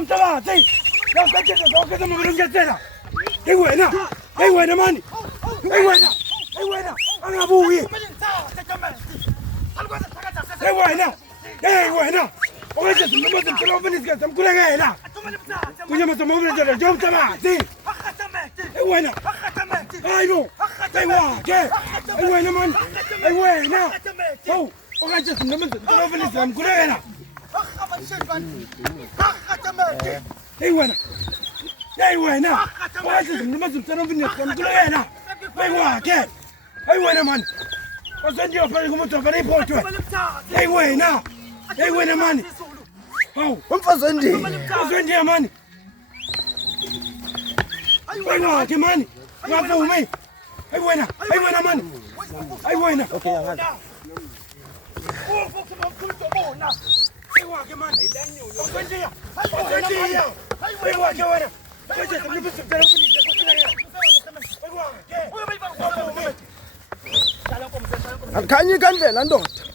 Mtawati. Na katika soka kama mlongetela. Ewe mani. Ewe na. Angabuhi. Ewe na. Oje tumemweza mtawafani sikia tamkulengela. Kuja mtamwona jana jom tamati. Ewe na. Ayo. Ewe na man. Ewe na. Oh, oje tumemweza mtawafani sikia tamkulengela. Ewe na. Oje tumemweza mtawafani sikia tamkulengela. Ewe na man. Oje pale kumtafari poto. Ewe na man. Oh, Umfazendi. Oje man. Ewe man. Wafume. Ewe na man. Ewe na. Okay, yangazi. Akhanyi kandlela ndoda.